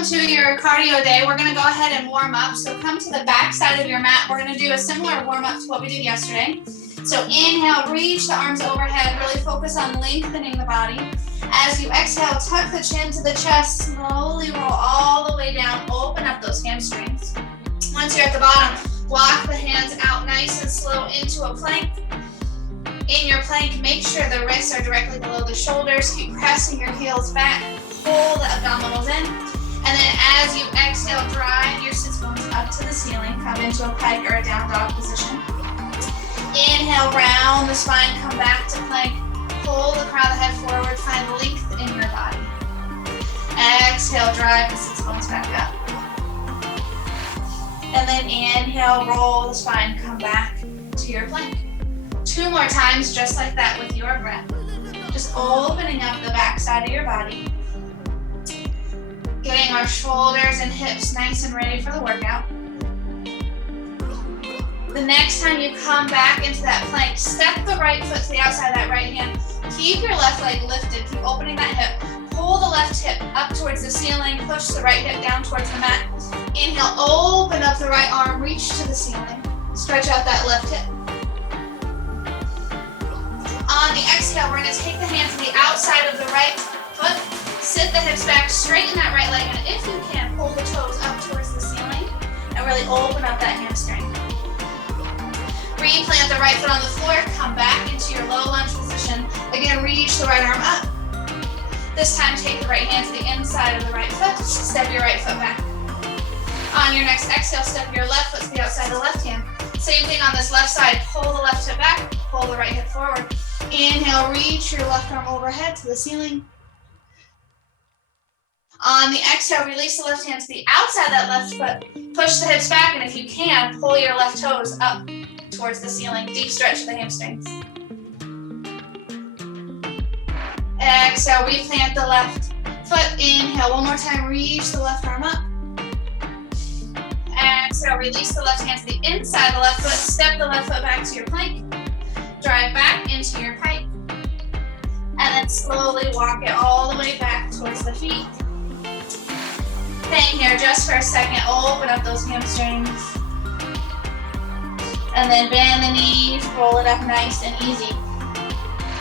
Welcome to your cardio day. We're gonna go ahead and warm up. So come to the back side of your mat. We're gonna do a similar warm up to what we did yesterday. So inhale, reach the arms overhead, really focus on lengthening the body. As you exhale, tuck the chin to the chest, slowly roll all the way down, open up those hamstrings. Once you're at the bottom, walk the hands out nice and slow into a plank. In your plank, make sure the wrists are directly below the shoulders. Keep pressing your heels back, pull the abdominals in. And then as you exhale, drive your sits bones up to the ceiling. Come into a pike or a down dog position. Inhale, round the spine, come back to plank. Pull the crown of the head forward, find length in your body. Exhale, drive the sits bones back up. And then inhale, roll the spine, come back to your plank. 2 more times, just like that with your breath. Just opening up the back side of your body. Getting our shoulders and hips nice and ready for the workout. The next time you come back into that plank, step the right foot to the outside of that right hand. Keep your left leg lifted, keep opening that hip. Pull the left hip up towards the ceiling, push the right hip down towards the mat. Inhale, open up the right arm, reach to the ceiling. Stretch out that left hip. On the exhale, we're gonna take the hands to the outside of the right foot. Sit the hips back, straighten that right leg, and if you can, pull the toes up towards the ceiling and really open up that hamstring. Replant the right foot on the floor, come back into your low lunge position. Again, reach the right arm up. This time, take the right hand to the inside of the right foot, step your right foot back. On your next exhale, step your left foot to the outside of the left hand. Same thing on this left side, pull the left hip back, pull the right hip forward. Inhale, reach your left arm overhead to the ceiling. On the exhale, release the left hand to the outside of that left foot. Push the hips back, and if you can, pull your left toes up towards the ceiling. Deep stretch of the hamstrings. Exhale, replant the left foot. Inhale, one more time, reach the left arm up. Exhale, release the left hand to the inside of the left foot. Step the left foot back to your plank. Drive back into your pike. And then slowly walk it all the way back towards the feet. Hang here just for a second, open up those hamstrings. And then bend the knees, roll it up nice and easy.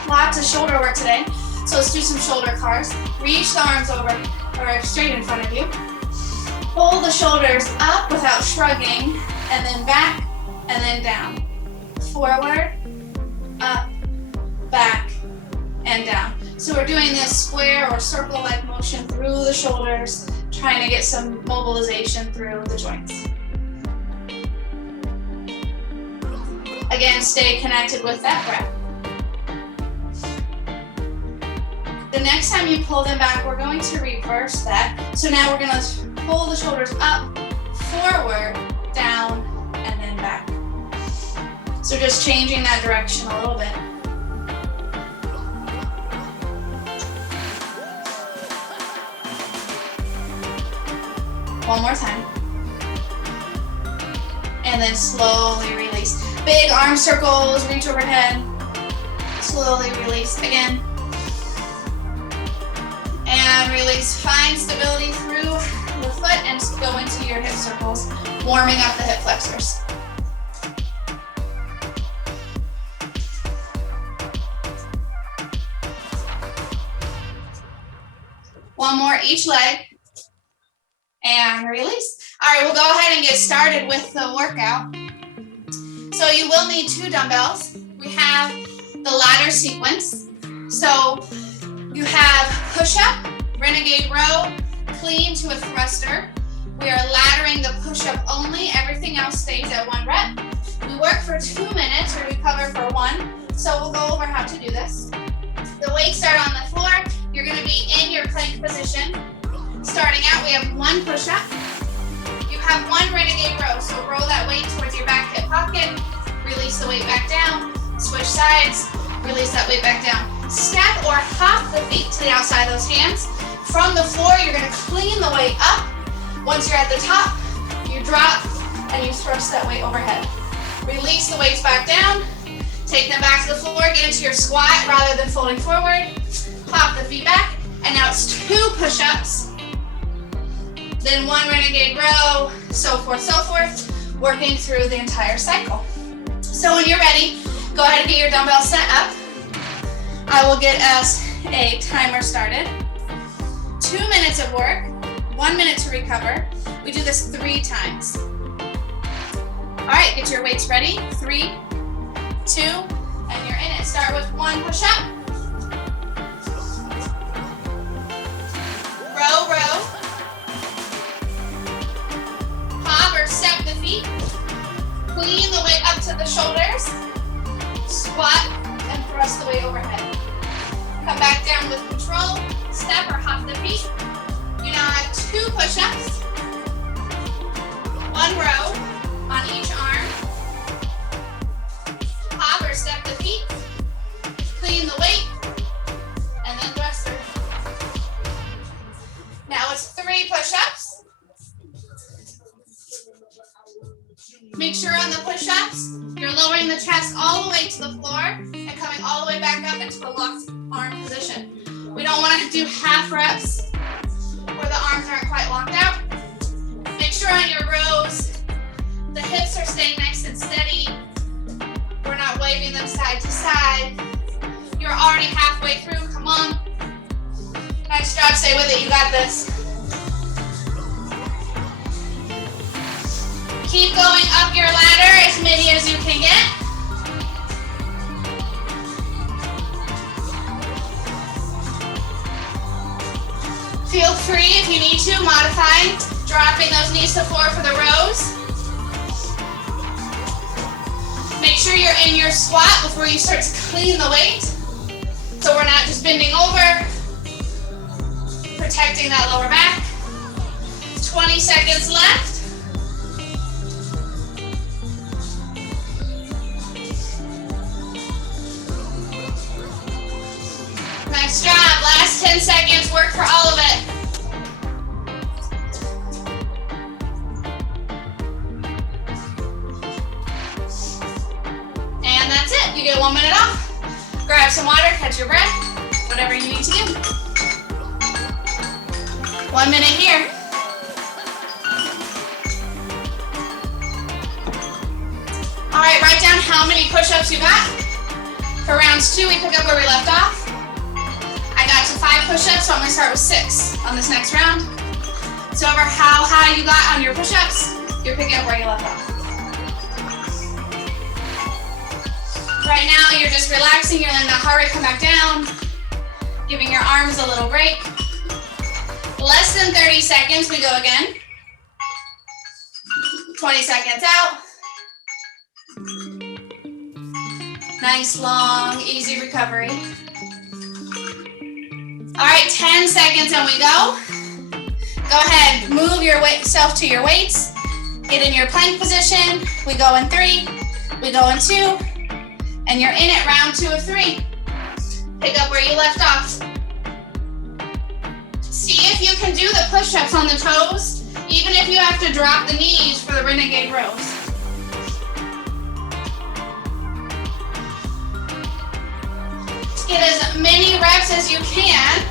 Lots of shoulder work today. So let's do some shoulder cars. Reach the arms over or straight in front of you. Pull the shoulders up without shrugging, and then back, and then down. Forward, up, back, and down. So we're doing this square or circle-like motion through the shoulders, trying to get some mobilization through the joints. Again, stay connected with that breath. The next time you pull them back, we're going to reverse that. So now we're going to pull the shoulders up, forward, down, and then back. So just changing that direction a little bit. One more time. And then slowly release. Big arm circles, reach overhead. Slowly release again. And release. Find stability through the foot and go into your hip circles, warming up the hip flexors. One more each leg. And release. All right, we'll go ahead and get started with the workout. So you will need 2 dumbbells. We have the ladder sequence. So you have push-up, renegade row, clean to a thruster. We are laddering the push-up only. Everything else stays at 1 rep. We work for 2 minutes or recover for 1. So we'll go over how to do this. The weights are on the floor. You're going to be in your plank position. Starting out, we have 1 push-up. You have 1 renegade row, so roll that weight towards your back hip pocket. Release the weight back down. Switch sides. Release that weight back down. Step or hop the feet to the outside of those hands. From the floor, you're going to clean the weight up. Once you're at the top, you drop and you thrust that weight overhead. Release the weights back down. Take them back to the floor. Get into your squat rather than folding forward. Pop the feet back. And now it's 2 push-ups. then 1 renegade row, so forth, working through the entire cycle. So when you're ready, go ahead and get your dumbbell set up. I will get us a timer started. 2 minutes of work, 1 minute to recover. We do this 3 times. All right, get your weights ready. 3, 2, and you're in it. Start with 1 push-up. Row, row. Hop or step the feet. Clean the weight up to the shoulders. Squat and thrust the weight overhead. Come back down with control. Step or hop the feet. You now have 2 push-ups. 1 row on each arm. Hop or step the feet. Clean the weight. And then thrust through. Now it's 3 push-ups. Make sure on the push-ups, you're lowering the chest all the way to the floor and coming all the way back up into the locked arm position. We don't want to do half reps where the arms aren't quite locked out. Make sure on your rows, the hips are staying nice and steady. We're not waving them side to side. You're already halfway through, come on. Nice job, stay with it, you got this. Keep going up your ladder, as many as you can get. Feel free, if you need to, modify, dropping those knees to the floor for the rows. Make sure you're in your squat before you start to clean the weight. So we're not just bending over, protecting that lower back. 20 seconds left. Nice job. Last 10 seconds. Work for all of it. And that's it. You get 1 minute off. Grab some water, catch your breath, whatever you need to do. 1 minute here. All right, write down how many push-ups you got. For rounds 2, we pick up where we left off. I got to 5 push-ups, so I'm gonna start with 6 on this next round. So over how high you got on your push-ups, you're picking up where you left off. Right now, you're just relaxing, you're letting that heart rate come back down, giving your arms a little break. Less than 30 seconds, we go again. 20 seconds out. Nice, long, easy recovery. All right, 10 seconds and we go. Go ahead, move your self to your weights. Get in your plank position. We go in 3, we go in 2, and you're in it, round 2 of 3. Pick up where you left off. See if you can do the push-ups on the toes, even if you have to drop the knees for the renegade rows. Get as many reps as you can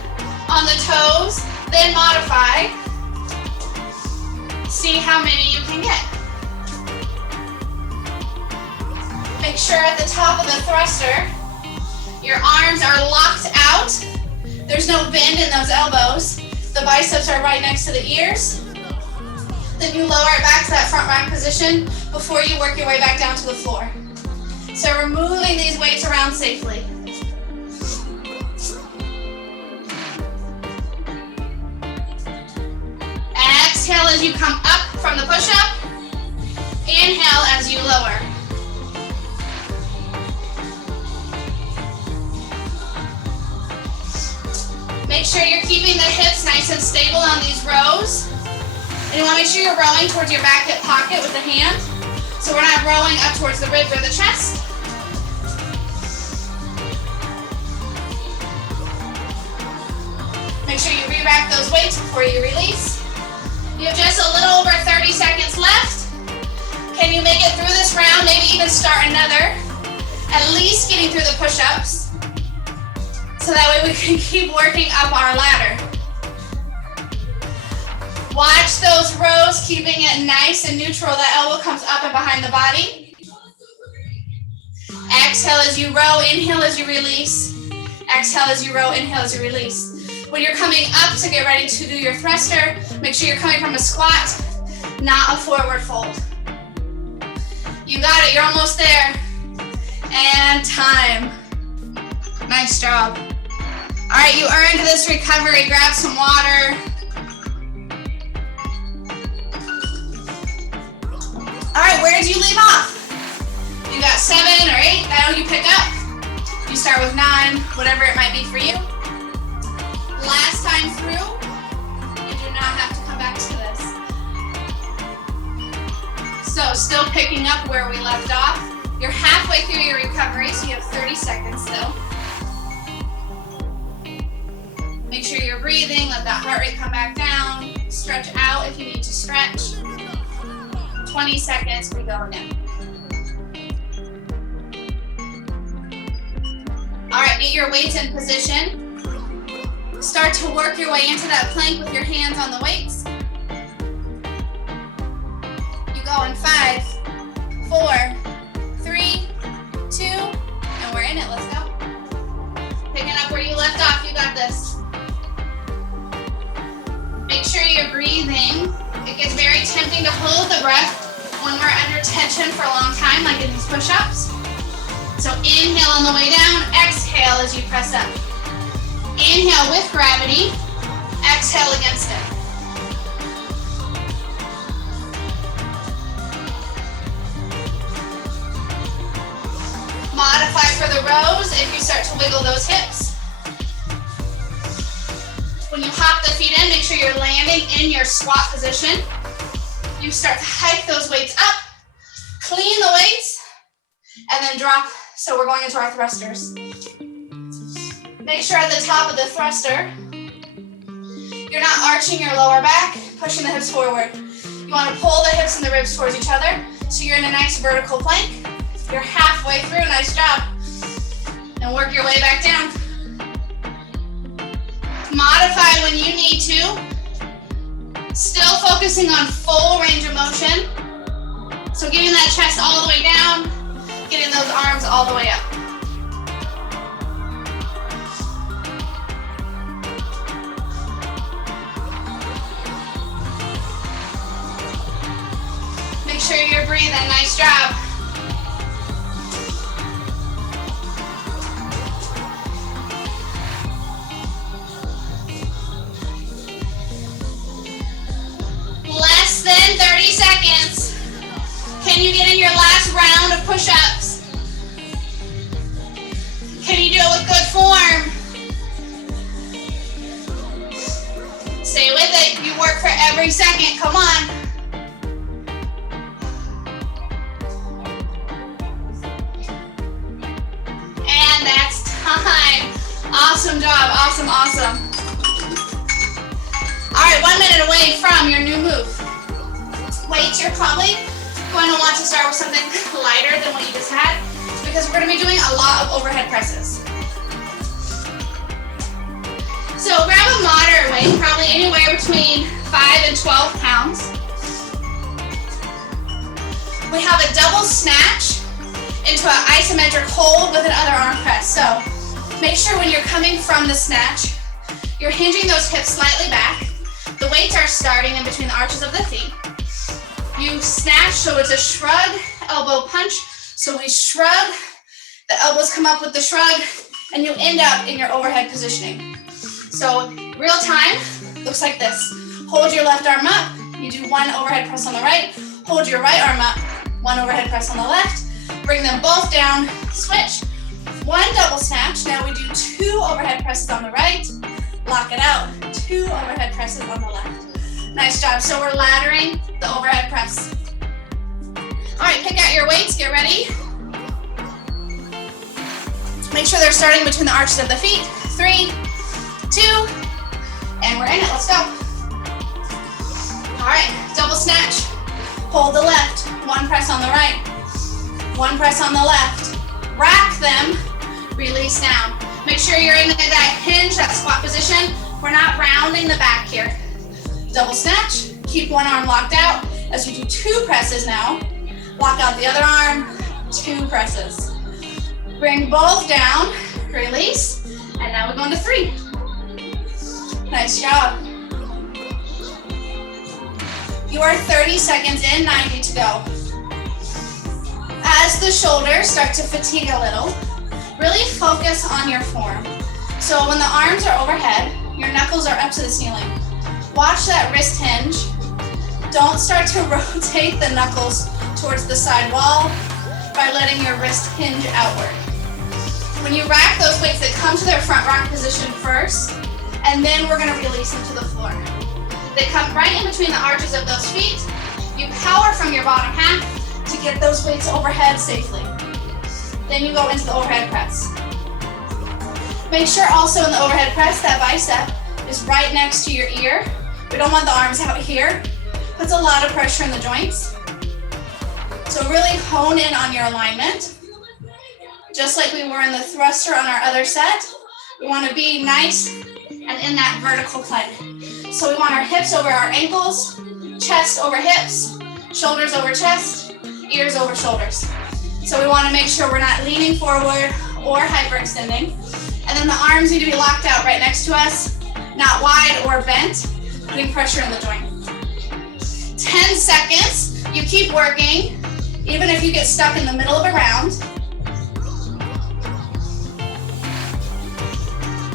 on the toes, then modify. See how many you can get. Make sure at the top of the thruster, your arms are locked out. There's no bend in those elbows. The biceps are right next to the ears. Then you lower it back to that front rack position before you work your way back down to the floor. So we're moving these weights around safely. Exhale as you come up from the push-up. Inhale as you lower. Make sure you're keeping the hips nice and stable on these rows. And you want to make sure you're rowing towards your back hip pocket with the hand. So we're not rowing up towards the ribs or the chest. Make sure you re-rack those weights before you release. You have just a little over 30 seconds left. Can you make it through this round? Maybe even start another. At least getting through the push-ups. So that way we can keep working up our ladder. Watch those rows, keeping it nice and neutral. That elbow comes up and behind the body. Exhale as you row, inhale as you release. Exhale as you row, inhale as you release. When you're coming up to get ready to do your thruster, make sure you're coming from a squat, not a forward fold. You got it, you're almost there. And time. Nice job. All right, you earned this recovery. Grab some water. All right, where did you leave off? You got 7 or 8, I know you pick up. You start with 9, whatever it might be for you. Last time through, you do not have to come back to this. So still picking up where we left off. You're halfway through your recovery, so you have 30 seconds still. Make sure you're breathing, let that heart rate come back down. Stretch out if you need to stretch. 20 seconds, we go again. All right, get your weights in position. Start to work your way into that plank with your hands on the weights. You go in 5, 4, 3, 2, and we're in it, let's go. Picking up where you left off, you got this. Make sure you're breathing. It gets very tempting to hold the breath when we're under tension for a long time, like in these push-ups. So inhale on the way down, exhale as you press up. Inhale with gravity, exhale against it. Modify for the rows if you start to wiggle those hips. When you hop the feet in, make sure you're landing in your squat position. You start to hike those weights up, clean the weights, and then drop. So we're going into our thrusters. Make sure at the top of the thruster, you're not arching your lower back, pushing the hips forward. You want to pull the hips and the ribs towards each other, so you're in a nice vertical plank. You're halfway through, nice job. And work your way back down. Modify when you need to. Still focusing on full range of motion. So getting that chest all the way down, getting those arms all the way up. Make sure you're breathing, nice job. Less than 30 seconds. Can you get in your last round of push-ups? Can you do it with good form? Stay with it. You work for every second. Come on. And that's time. Awesome job. Awesome, awesome. All right, 1 minute away from your new move. Weights, you're probably going to want to start with something lighter than what you just had, because we're going to be doing a lot of overhead presses. So grab a moderate weight, probably anywhere between 5 and 12 pounds. We have a double snatch into an isometric hold with another arm press. So make sure when you're coming from the snatch, you're hinging those hips slightly back. The weights are starting in between the arches of the feet. You snatch, so it's a shrug, elbow punch. So we shrug, the elbows come up with the shrug, and you end up in your overhead positioning. So real time, looks like this. Hold your left arm up, you do 1 overhead press on the right, hold your right arm up, 1 overhead press on the left, bring them both down, switch, 1 double snatch. Now we do 2 overhead presses on the right, lock it out, 2 overhead presses on the left. Nice job. So we're laddering the overhead press. All right, pick out your weights, get ready. Make sure they're starting between the arches of the feet. 3, 2, and we're in it, let's go. All right, double snatch. Hold the left, 1 press on the right, 1 press on the left. Rack them, release down. Make sure you're in that hinge, that squat position. We're not rounding the back here. Double snatch, keep one arm locked out as you do 2 presses now. Lock out the other arm, 2 presses. Bring both down, release, and now we're going to 3. Nice job. You are 30 seconds in, 90 to go. As the shoulders start to fatigue a little, really focus on your form. So when the arms are overhead, your knuckles are up to the ceiling. Watch that wrist hinge. Don't start to rotate the knuckles towards the side wall by letting your wrist hinge outward. When you rack those weights, they come to their front rock position first, and then we're gonna release them to the floor. They come right in between the arches of those feet. You power from your bottom half to get those weights overhead safely. Then you go into the overhead press. Make sure also in the overhead press that bicep is right next to your ear. We don't want the arms out here. Puts a lot of pressure in the joints. So really hone in on your alignment. Just like we were in the thruster on our other set, we want to be nice and in that vertical plank. So we want our hips over our ankles, chest over hips, shoulders over chest, ears over shoulders. So we want to make sure we're not leaning forward or hyperextending. And then the arms need to be locked out right next to us, not wide or bent, putting pressure in the joint. 10 seconds, you keep working, even if you get stuck in the middle of a round.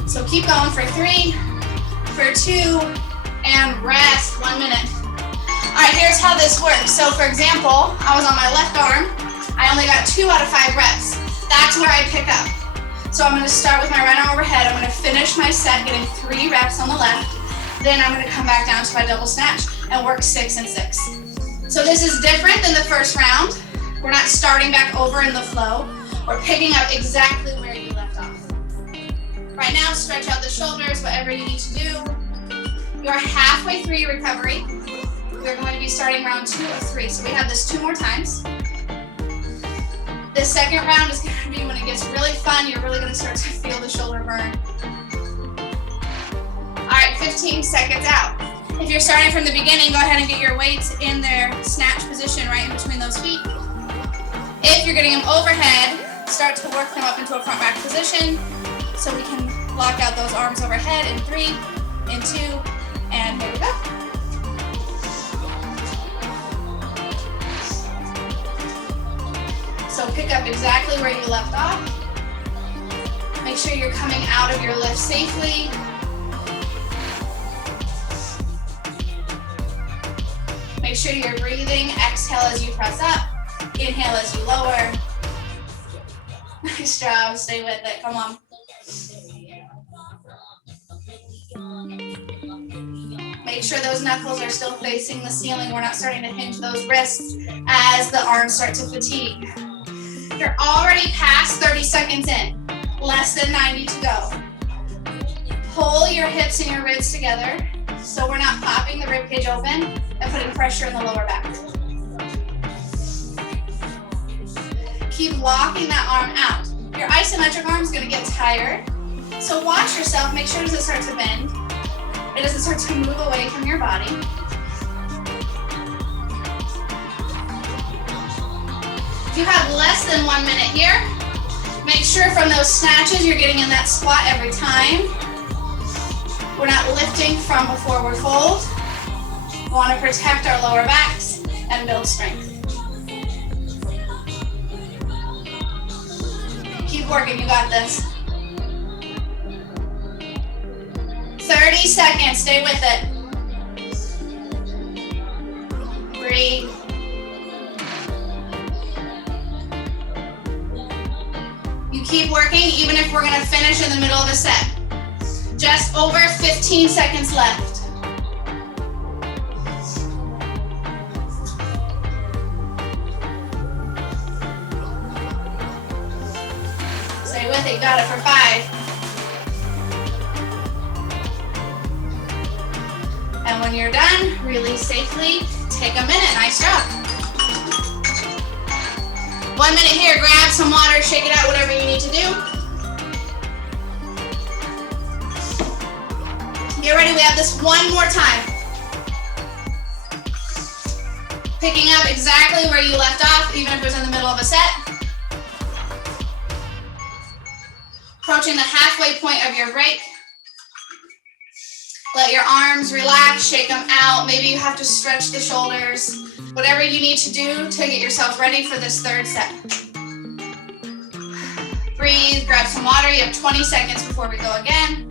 So keep going for 3, for 2, and rest, 1 minute. All right, here's how this works. So for example, I was on my left arm. I only got 2 out of 5 reps. That's where I pick up. So I'm gonna start with my right arm overhead. I'm gonna finish my set getting 3 reps on the left. Then I'm gonna come back down to my double snatch and work 6 and 6. So this is different than the first round. We're not starting back over in the flow. We're picking up exactly where you left off. Right now, stretch out the shoulders, whatever you need to do. You're halfway through your recovery. We're going to be starting round 2 of 3. So we have this 2 more times. The second round is going to be when it gets really fun. You're really going to start to feel the shoulder burn. All right, 15 seconds out. If you're starting from the beginning, go ahead and get your weights in their snatch position right in between those feet. If you're getting them overhead, start to work them up into a front rack position so we can lock out those arms overhead in 3, in 2, and here we go. So pick up exactly where you left off. Make sure you're coming out of your lift safely. Make sure you're breathing. Exhale as you press up. Inhale as you lower. Nice job. Stay with it. Come on. Make sure those knuckles are still facing the ceiling. We're not starting to hinge those wrists as the arms start to fatigue. You're already past 30 seconds in. Less than 90 to go. Pull your hips and your ribs together so we're not popping the rib cage open and putting pressure in the lower back. Keep locking that arm out. Your isometric arm is going to get tired. So watch yourself. Make sure it doesn't start to bend. It doesn't start to move away from your body. If you have less than 1 minute here, make sure from those snatches you're getting in that squat every time. We're not lifting from a forward fold. We want to protect our lower backs and build strength. Keep working, you got this. 30 seconds, stay with it. Breathe. You keep working even if we're gonna finish in the middle of a set. Just over 15 seconds left. Stay with it, got it for 5. And when you're done, release safely. Take a minute, nice job. 1 minute here, grab some water, shake it out, whatever you need to do. Get ready, we have this one more time. Picking up exactly where you left off, even if it was in the middle of a set. Approaching the halfway point of your break. Let your arms relax, shake them out. Maybe you have to stretch the shoulders. Whatever you need to do to get yourself ready for this third set. Breathe, grab some water. You have 20 seconds before we go again.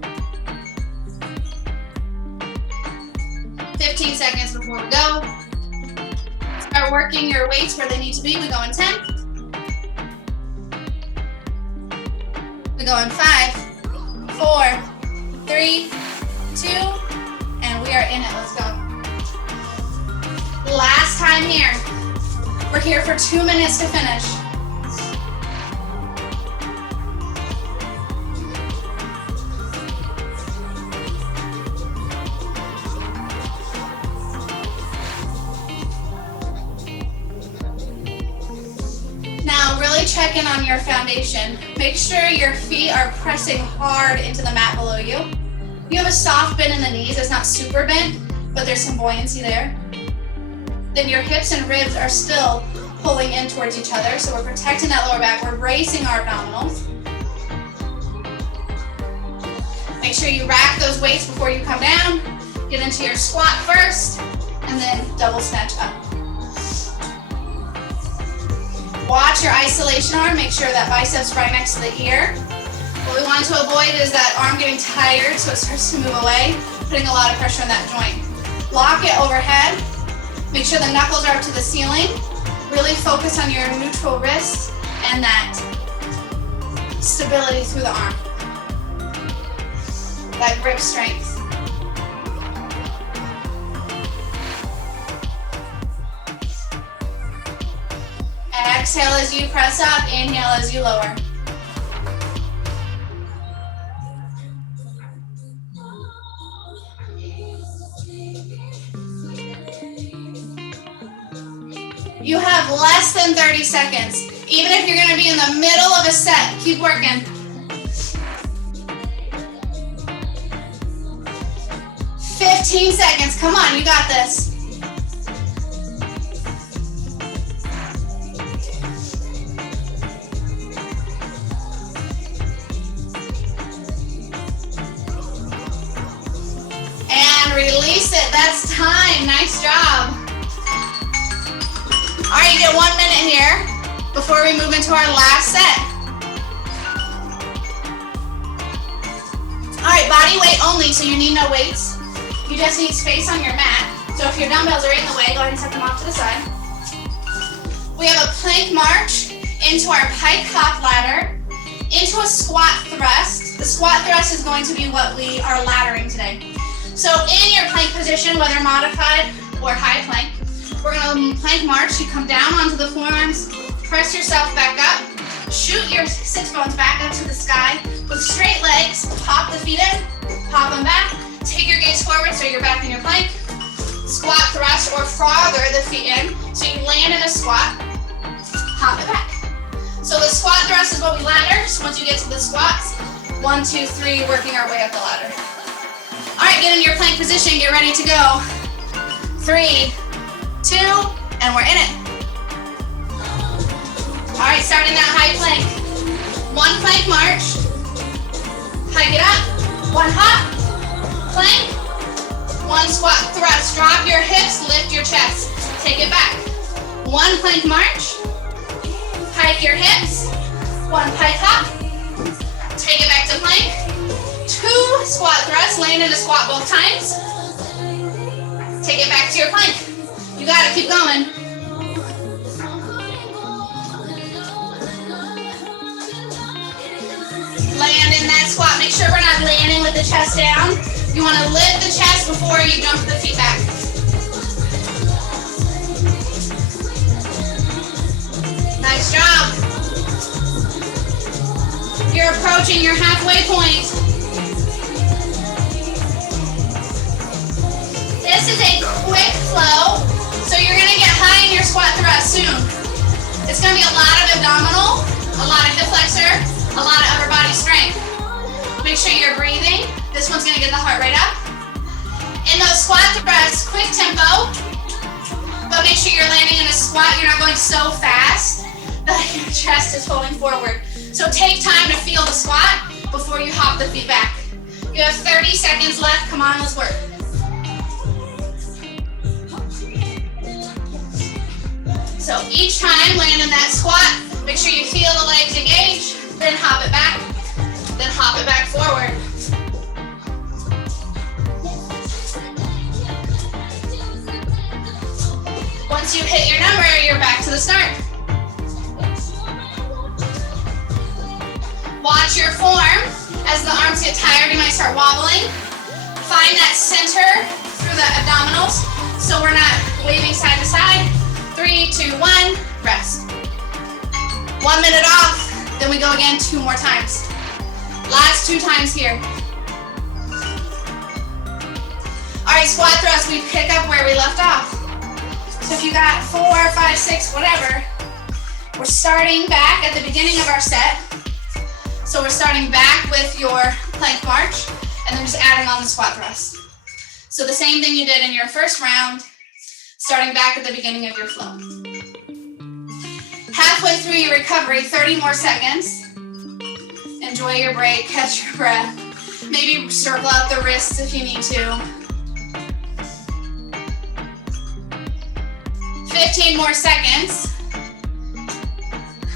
15 seconds before we go. Start working your weights where they need to be. We go in 10. We go in 5, 4, 3, 2, and we are in it. Let's go. Last time here. We're here for 2 minutes to finish. Now really check in on your foundation. Make sure your feet are pressing hard into the mat below you. You have a soft bend in the knees. It's not super bent, but there's some buoyancy there. Then your hips and ribs are still pulling in towards each other. So we're protecting that lower back. We're bracing our abdominals. Make sure you rack those weights before you come down. Get into your squat first, and then double snatch up. Watch your isolation arm. Make sure that bicep's right next to the ear. What we want to avoid is that arm getting tired so it starts to move away, putting a lot of pressure on that joint. Lock it overhead. Make sure the knuckles are up to the ceiling. Really focus on your neutral wrist and that stability through the arm. That grip strength. Exhale as you press up, inhale as you lower. You have less than 30 seconds. Even if you're gonna be in the middle of a set, keep working. 15 seconds, come on, you got this. And release it, that's time, nice job. All right, you get 1 minute here before we move into our last set. All right, body weight only, so you need no weights. You just need space on your mat. So if your dumbbells are in the way, go ahead and set them off to the side. We have a plank march into our pike hop ladder, into a squat thrust. The squat thrust is going to be what we are laddering today. So in your plank position, whether modified or high plank, we're gonna plank march. You come down onto the forearms, press yourself back up, shoot your sits bones back up to the sky. With straight legs, pop the feet in, pop them back, take your gaze forward so you're back in your plank. Squat thrust or farther the feet in, so you land in a squat, pop it back. So the squat thrust is what we ladder. So once you get to the squats, 1, 2, 3, working our way up the ladder. All right, get in your plank position, get ready to go. 3, 2, and we're in it. All right, starting that high plank. 1 plank march. Hike it up. 1 hop. Plank. 1 squat thrust. Drop your hips, lift your chest. Take it back. 1 plank march. Hike your hips. 1 pike hop. Take it back to plank. 2 squat thrusts. Land in a squat both times. Take it back to your plank. You got it, keep going. Land in that squat. Make sure we're not landing with the chest down. You want to lift the chest before you jump the feet back. Nice job. You're approaching your halfway point. This is a quick flow, so you're gonna get high in your squat thrust soon. It's gonna be a lot of abdominal, a lot of hip flexor, a lot of upper body strength. Make sure you're breathing. This one's gonna get the heart rate up. In those squat thrusts, quick tempo. but make sure you're landing in a squat. You're not going so fast that your chest is falling forward. So take time to feel the squat before you hop the feet back. You have 30 seconds left. Come on, let's work. So each time, land in that squat. Make sure you feel the legs engage, then hop it back forward. Once you hit your number, you're back to the start. Watch your form. As the arms get tired, you might start wobbling. Find that center through the abdominals so we're not waving side to side. 3, 2, 1, rest. 1 minute off, then we go again 2 more times. Last 2 times here. All right, squat thrust, we pick up where we left off. So if you got 4, 5, 6, whatever, we're starting back at the beginning of our set. So we're starting back with your plank march and then just adding on the squat thrust. So the same thing you did in your first round, starting back at the beginning of your flow. Halfway through your recovery, 30 more seconds. Enjoy your break, catch your breath. Maybe circle out the wrists if you need to. 15 more seconds.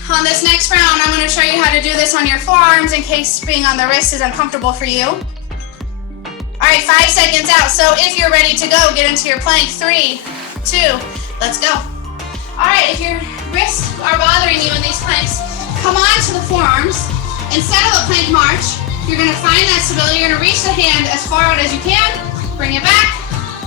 On this next round, I'm going to show you how to do this on your forearms in case being on the wrist is uncomfortable for you. All right, 5 seconds out. So if you're ready to go, get into your plank. 3, 2, let's go. All right, if your wrists are bothering you in these planks, come on to the forearms. Instead of a plank march, you're going to find that stability. You're going to reach the hand as far out as you can, bring it back,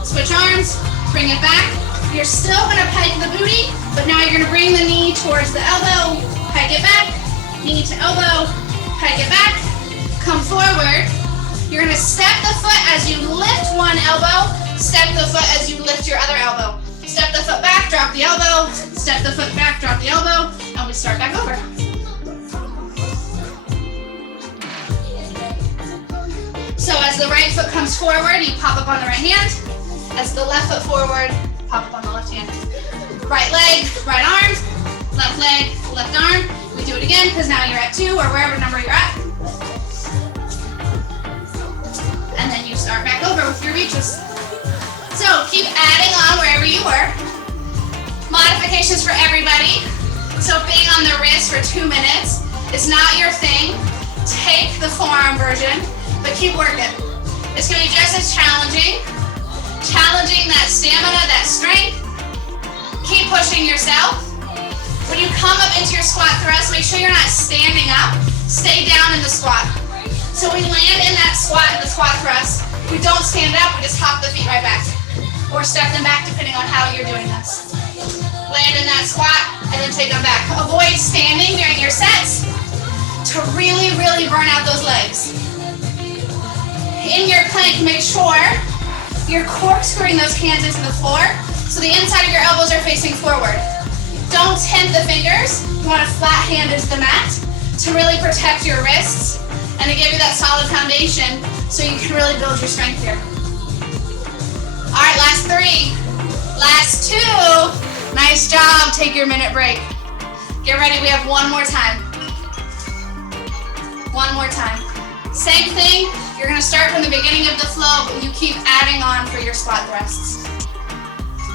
switch arms, bring it back. You're still going to pike the booty, but now you're going to bring the knee towards the elbow, pike it back, knee to elbow, pike it back, come forward. You're going to step the foot as you lift one elbow, step the foot as you lift your other elbow. Step the foot back, drop the elbow, step the foot back, drop the elbow, and we start back over. So as the right foot comes forward, you pop up on the right hand. As the left foot forward, pop up on the left hand. Right leg, right arm, left leg, left arm. We do it again because now you're at 2 or wherever number you're at. And then you start back over with your reaches. So keep adding on wherever you were. Modifications for everybody. So being on the wrist for 2 minutes is not your thing. Take the forearm version, but keep working. It's going to be just as challenging. Challenging that stamina, that strength. Keep pushing yourself. When you come up into your squat thrust, make sure you're not standing up. Stay down in the squat. So we land in that squat, in the squat thrust. We don't stand up, we just hop the feet right back. Or step them back depending on how you're doing this. Land in that squat and then take them back. Avoid standing during your sets to really, really burn out those legs. In your plank, make sure you're corkscrewing those hands into the floor so the inside of your elbows are facing forward. Don't tent the fingers. You want a flat hand into the mat to really protect your wrists and to give you that solid foundation so you can really build your strength here. All right, last 3, last 2. Nice job. Take your minute break. Get ready. We have 1 more time. 1 more time. Same thing. You're going to start from the beginning of the flow, but you keep adding on for your squat thrusts.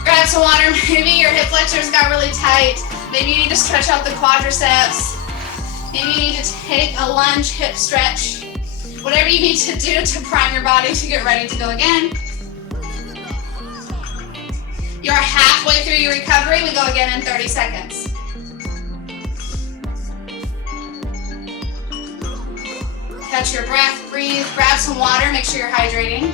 Grab some water. Maybe your hip flexors got really tight. Maybe you need to stretch out the quadriceps. Maybe you need to take a lunge hip stretch. Whatever you need to do to prime your body to get ready to go again. You're halfway through your recovery. We go again in 30 seconds. Catch your breath, breathe, grab some water, make sure you're hydrating.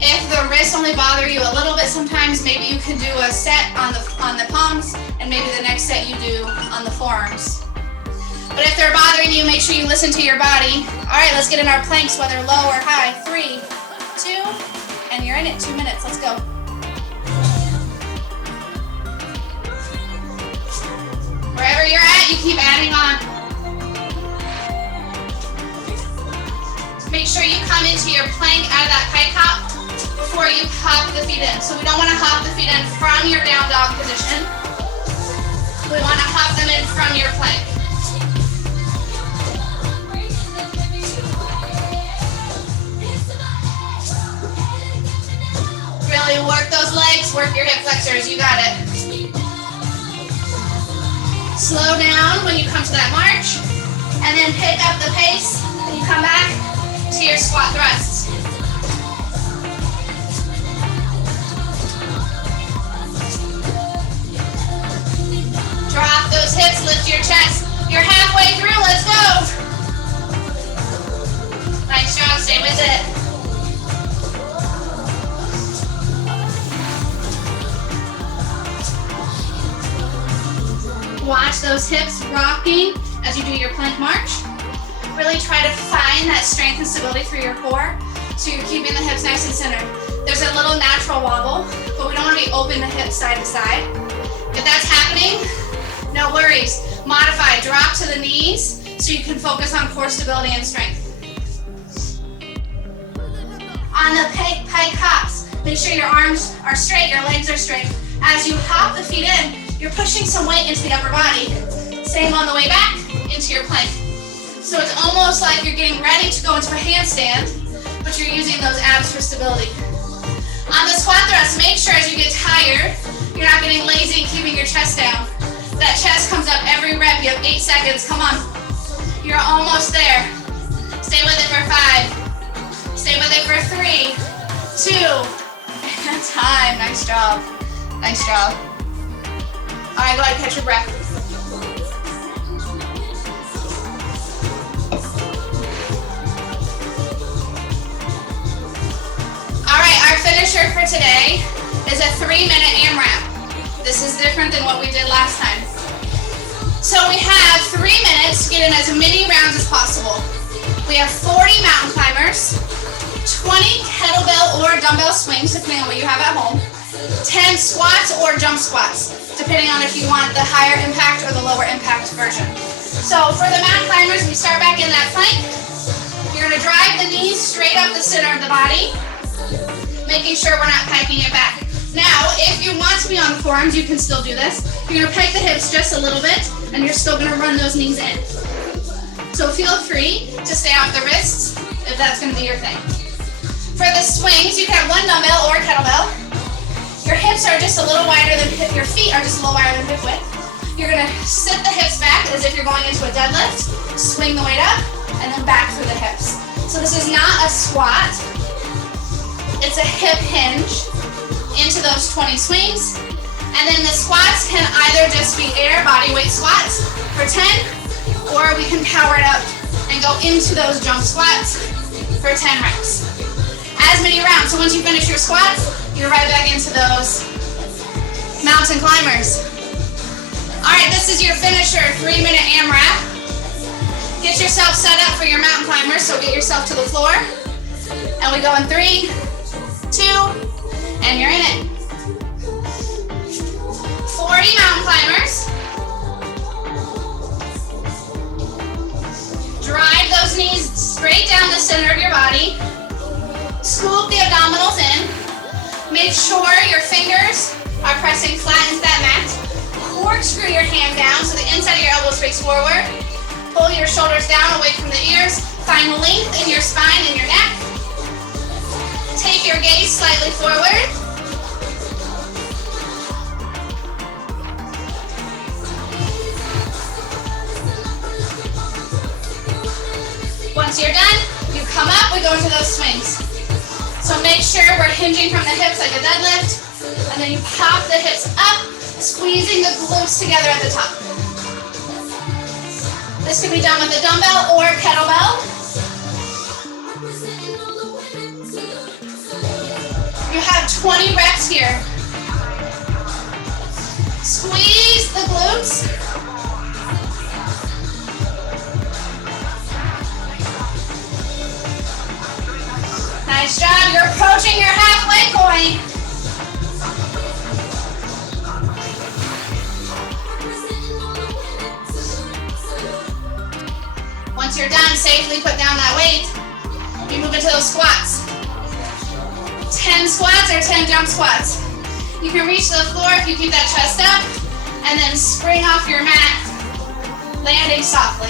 If the wrists only bother you a little bit sometimes, maybe you can do a set on the palms and maybe the next set you do on the forearms. But if they're bothering you, make sure you listen to your body. All right, let's get in our planks, whether low or high. 3, 2, and you're in it. 2 minutes, let's go. Wherever you're at, you keep adding on. Make sure you come into your plank out of that pike hop before you hop the feet in. So we don't want to hop the feet in from your down dog position. We want to hop them in from your plank. Really work those legs, work your hip flexors, you got it. Slow down when you come to that march, and then pick up the pace when you come back to your squat thrusts. Drop those hips, lift your chest. You're halfway through, let's go. Nice job, stay with it. Watch those hips rocking as you do your plank march. Really try to find that strength and stability through your core so you're keeping the hips nice and centered. There's a little natural wobble, but we don't want to be open the hips side to side. If that's happening, no worries. Modify, drop to the knees so you can focus on core stability and strength. On the pike hops, make sure your arms are straight, your legs are straight. As you hop the feet in, you're pushing some weight into the upper body. Same on the way back into your plank. So it's almost like you're getting ready to go into a handstand, but you're using those abs for stability. On the squat thrust, make sure as you get tired, you're not getting lazy and keeping your chest down. That chest comes up every rep. You have 8 seconds. Come on. You're almost there. Stay with it for 5. Stay with it for 3, 2, and time. Nice job. Nice job. All right, go ahead and catch your breath. All right, our finisher for today is a 3-minute AMRAP. This is different than what we did last time. So we have 3 minutes to get in as many rounds as possible. We have 40 mountain climbers, 20 kettlebell or dumbbell swings, depending on what you have at home, 10 squats or jump squats, depending on if you want the higher impact or the lower impact version. So for the mountain climbers, we start back in that plank. You're gonna drive the knees straight up the center of the body, making sure we're not piking it back. Now, if you want to be on the forearms, you can still do this. You're gonna pike the hips just a little bit, and you're still gonna run those knees in. So feel free to stay off the wrists if that's gonna be your thing. For the swings, you can have 1 dumbbell or kettlebell. Your hips are just a little wider than your feet are just a little wider than hip width. You're gonna sit the hips back as if you're going into a deadlift, swing the weight up, and then back through the hips. So this is not a squat, it's a hip hinge into those 20 swings. And then the squats can either just be air body weight squats for 10, or we can power it up and go into those jump squats for 10 reps. As many rounds, so once you finish your squats, you're right back into those mountain climbers. All right, this is your finisher, 3-minute AMRAP. Get yourself set up for your mountain climbers, so get yourself to the floor. And we go in 3, 2, and you're in it. 40 mountain climbers. Drive those knees straight down the center of your body. Scoop the abdominals in. Make sure your fingers are pressing flat into that mat. Corkscrew your hand down so the inside of your elbows face forward. Pull your shoulders down away from the ears. Find length in your spine and your neck. Take your gaze slightly forward. Once you're done, you come up, we go into those swings. So make sure we're hinging from the hips like a deadlift, and then you pop the hips up, squeezing the glutes together at the top. This can be done with a dumbbell or kettlebell. You have 20 reps here. Squeeze the glutes. Nice job, you're approaching your halfway point. Once you're done, safely put down that weight. You move into those squats. 10 10 squats or 10 jump squats. You can reach the floor if you keep that chest up, and then spring off your mat, landing softly.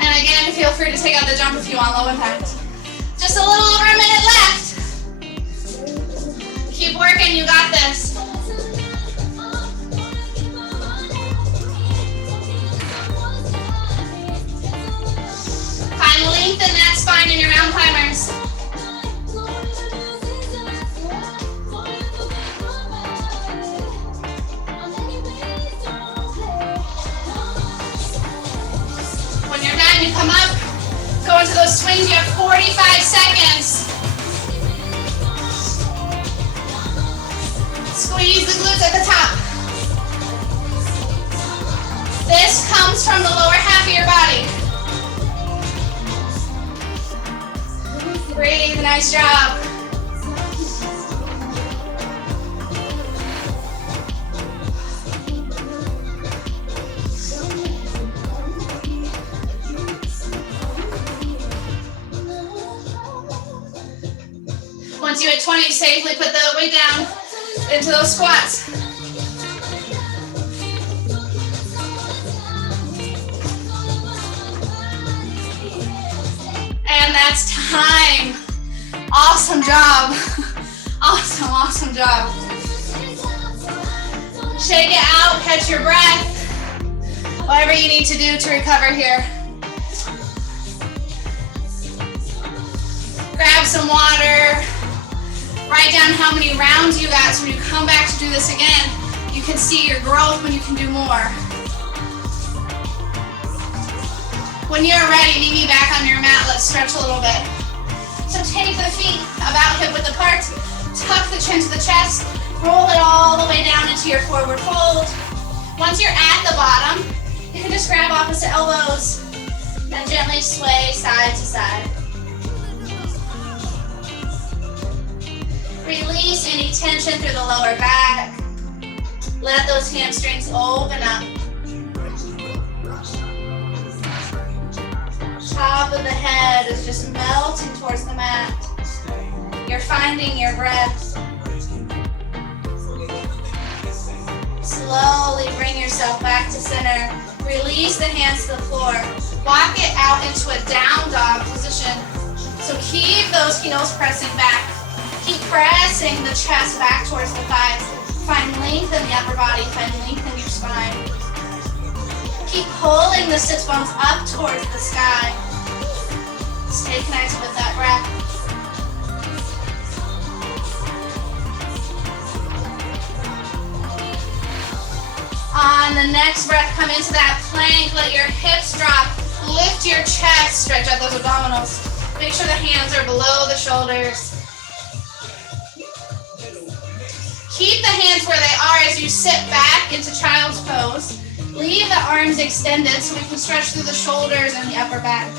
And again, feel free to take out the jump if you want, low impact. Just a little over a minute left. Keep working, you got this. Find lengthen that spine in your round climbers. When you're done, you come up, go into those swings. You have 45 seconds. Squeeze the glutes at the top. This comes from the lower half of your body. Breathe, nice job. Once you hit 20, safely put the weight down into those squats. And that's time. Awesome job. Awesome, awesome job. Shake it out, catch your breath. Whatever you need to do to recover here. Grab some water. Write down how many rounds you got so when you come back to do this again, you can see your growth when you can do more. When you're ready, meet me back on your mat. Let's stretch a little bit. So take the feet about hip width apart, tuck the chin to the chest, roll it all the way down into your forward fold. Once you're at the bottom, you can just grab opposite elbows and gently sway side to side. Release any tension through the lower back. Let those hamstrings open up. Top of the head is just melting towards the mat. You're finding your breath. Slowly bring yourself back to center. Release the hands to the floor. Walk it out into a down dog position. So keep those heels pressing back. Keep pressing the chest back towards the thighs. Find length in the upper body. Find length in your spine. Keep pulling the sits bones up towards the sky. Stay connected with that breath. On the next breath, come into that plank. Let your hips drop. Lift your chest. Stretch out those abdominals. Make sure the hands are below the shoulders. Keep the hands where they are as you sit back into child's pose. Leave the arms extended so we can stretch through the shoulders and the upper back.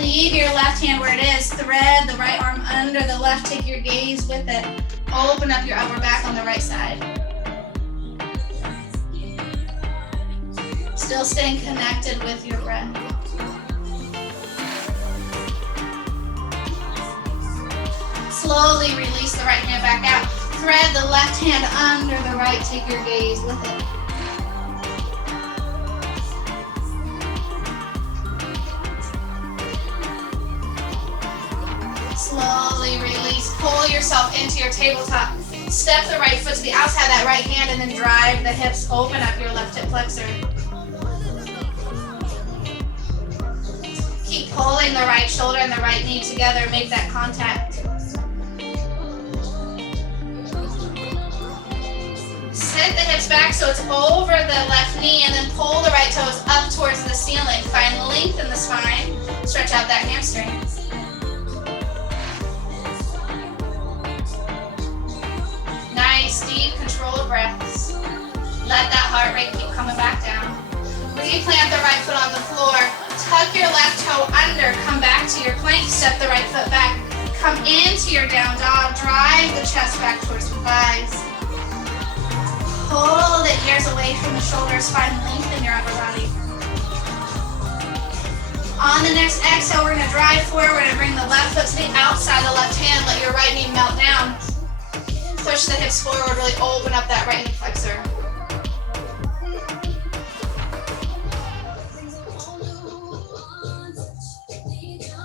Leave your left hand where it is. Thread the right arm under the left. Take your gaze with it. Open up your upper back on the right side. Still staying connected with your breath. Slowly release the right hand back out. Thread the left hand under the right. Take your gaze with it. Slowly release. Pull yourself into your tabletop. Step the right foot to the outside of that right hand and then drive the hips. Open up your left hip flexor. Keep pulling the right shoulder and the right knee together. Make that contact. Sit the hips back so it's over the left knee and then pull the right toes up towards the ceiling. Find length in the spine. Stretch out that hamstring. Nice, deep, controlled breaths. Let that heart rate keep coming back down. Replant the right foot on the floor. Tuck your left toe under. Come back to your plank. Step the right foot back. Come into your down dog. Drive the chest back towards the thighs. pull the ears away from the shoulders, find length in your upper body. On the next exhale, we're gonna drive forward. We're gonna bring the left foot to the outside of the left hand, let your right knee melt down. Push the hips forward, really open up that right knee flexor.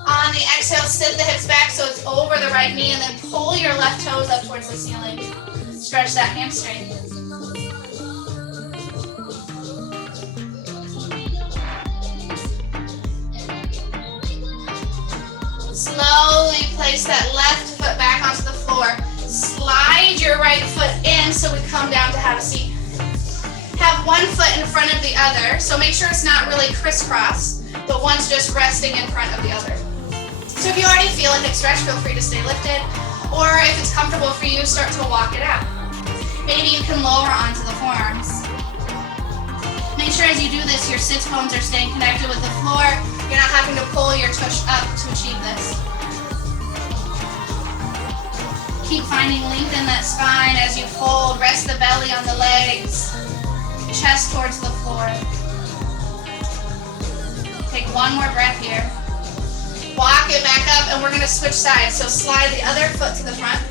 On the exhale, sit the hips back so it's over the right knee, and then pull your left toes up towards the ceiling. Stretch that hamstring. Slowly place that left foot back onto the floor. Slide your right foot in so we come down to have a seat. Have one foot in front of the other, so make sure it's not really crisscross, but one's just resting in front of the other. So if you already feel a hip stretch, feel free to stay lifted, or if it's comfortable for you, start to walk it out. Maybe you can lower onto the forearms. Make sure as you do this, your sits bones are staying connected with the floor. You're not having to pull your tush up to achieve this. Keep finding length in that spine as you fold. Rest the belly on the legs. Chest towards the floor. Take one more breath here. Walk it back up, and we're going to switch sides. So slide the other foot to the front.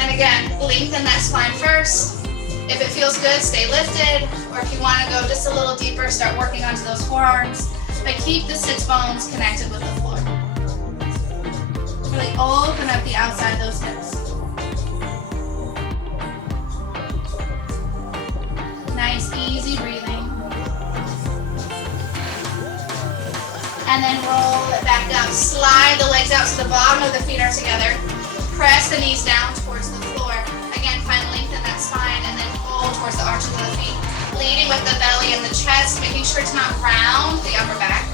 And again, lengthen that spine first. If it feels good, stay lifted. Or if you want to go just a little deeper, start working onto those forearms. But keep the sits bones connected with the floor. Really open up the outside of those hips. Nice, easy breathing. And then roll it back up. Slide the legs out so the bottom of the feet are together. Press the knees down towards the floor. Again, find length in that spine and then pull towards the arches of the feet. Leading with the belly and the chest, making sure to not round the upper back.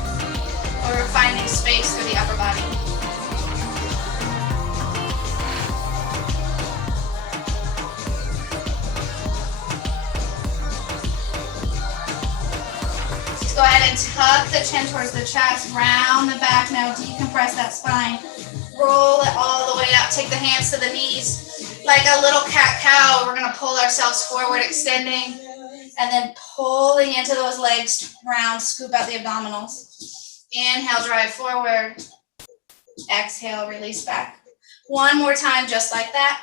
Or finding space for the upper body. Go ahead and tuck the chin towards the chest, round the back. Now decompress that spine. Roll it all the way up. Take the hands to the knees. Like a little cat-cow, we're going to pull ourselves forward, extending, and then pulling into those legs, round, scoop out the abdominals. Inhale, drive forward. Exhale, release back. One more time, just like that.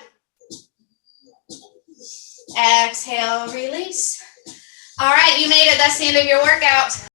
Exhale, release. All right, you made it. That's the end of your workout.